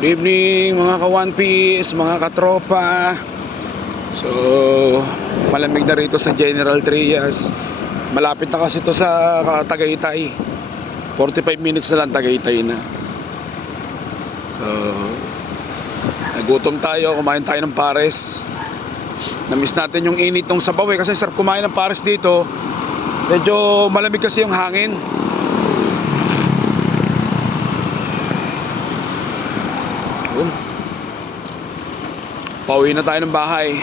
Good evening mga ka-One Piece, mga katropa. So, malamig na rito sa General Trias. Malapit na kasi ito sa Tagaytay. 45 minutes na lang Tagaytay na. So, nagutom tayo, kumain tayo ng pares. Namiss natin yung init ng sabaw kasi sarap kumain ng pares dito. Medyo malamig kasi yung hangin. Pauwi na tayo ng bahay.